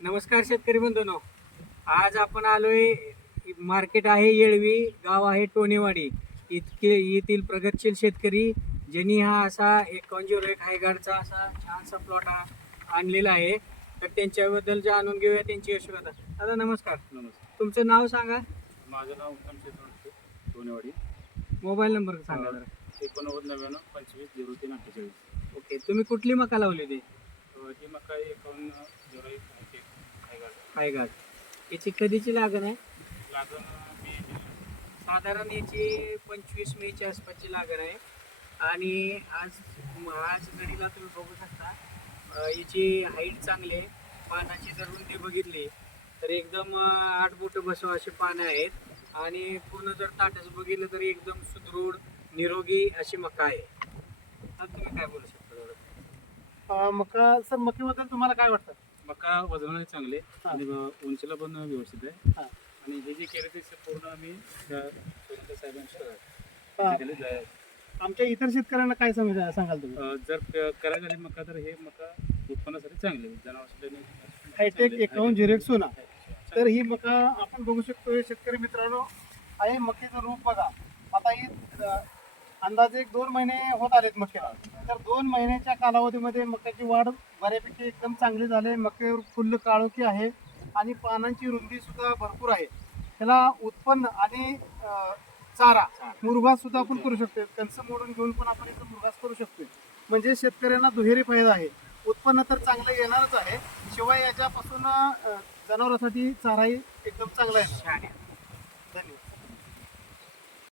नमस्कार शेतकरी बंधूंनो. आज आपण आलोय मार्केट आहे येळवी गाव आहे टोनेवाडी इतके येथील प्रगतशील शेतकरी ज्यांनी हा असा एकावन्न झिरो एक हायगाडचा असा छानसा प्लॉट आणलेला आहे. तर त्यांच्याबद्दल जाणून घेऊया त्यांची यशोगाथा दादा नमस्कार. नमस्कार. तुमचं नाव सांगा? माझं नाव उत्तम शेतवडके सोनेवाडी मोबाईल नंबर सांगा जरा. एकोणनव्वद नव्याण्णव पंचवीस झिरो तीन अठ्ठेचाळीस. ओके तुम्ही कुठली मका लावली होती? अं, ही मका एकावन्न झिरो एक आहे. हायगाड याची कधीची लागण आहे? लागण मी साधारण याची पंचवीस मेच्या आसपासची लागण आहे. आणि आज आज घडीला तुम्ही बघू शकता याची हाईट चांगली आहे. पानाची जर रुंदी बघितली तर एकदम आठ बोट बसव अशी पानं आहेत. आणि पूर्ण जर ताटच बघितलं तर एकदम सुदृढ निरोगी अशी मका आहे. आता तुम्ही काय बोलू शकता? मका सर मकीबद्दल तुम्हाला काय वाटतं? मका वजनाने चांगले. आणि उंचीला पण व्यवस्थित आहे. हा. आणि हे जे केलं ते पूर्ण आम्ही. आमच्या इतर शेतकऱ्यांना काय सांग सांगाल तुम्ही? जर करायला झाली मका तर हे मका उत्पन्नासाठी चांगले जनावर हायटेक एकावन्न झिरो एक सोना. तर ही मका आपण बघू शकतो हे शेतकरी मित्रांनो. आहे मकीचं रूप बघा. आता ही अंदाजे एक दोन महिने होत आलेत मक्याला तर दोन महिन्याच्या कालावधीमध्ये मक्याची वाढ बऱ्यापैकी एकदम चांगली झाली. मक्यावर फुल्ल काळोखी आहे आणि पानांची रुंदी सुद्धा भरपूर आहे. त्याला उत्पन्न आणि चारा मुरघास सुद्धा आपण करू शकतो त्यांचं मोडून घेऊन पण आपण इथं मुरघास करू शकतो म्हणजे शेतकऱ्यांना दुहेरी फायदा आहे. उत्पन्न तर चांगलं येणारच आहे. शिवाय याच्यापासून जनावरांसाठी चाराही एकदम चांगला आहे आहे. धन्यवाद.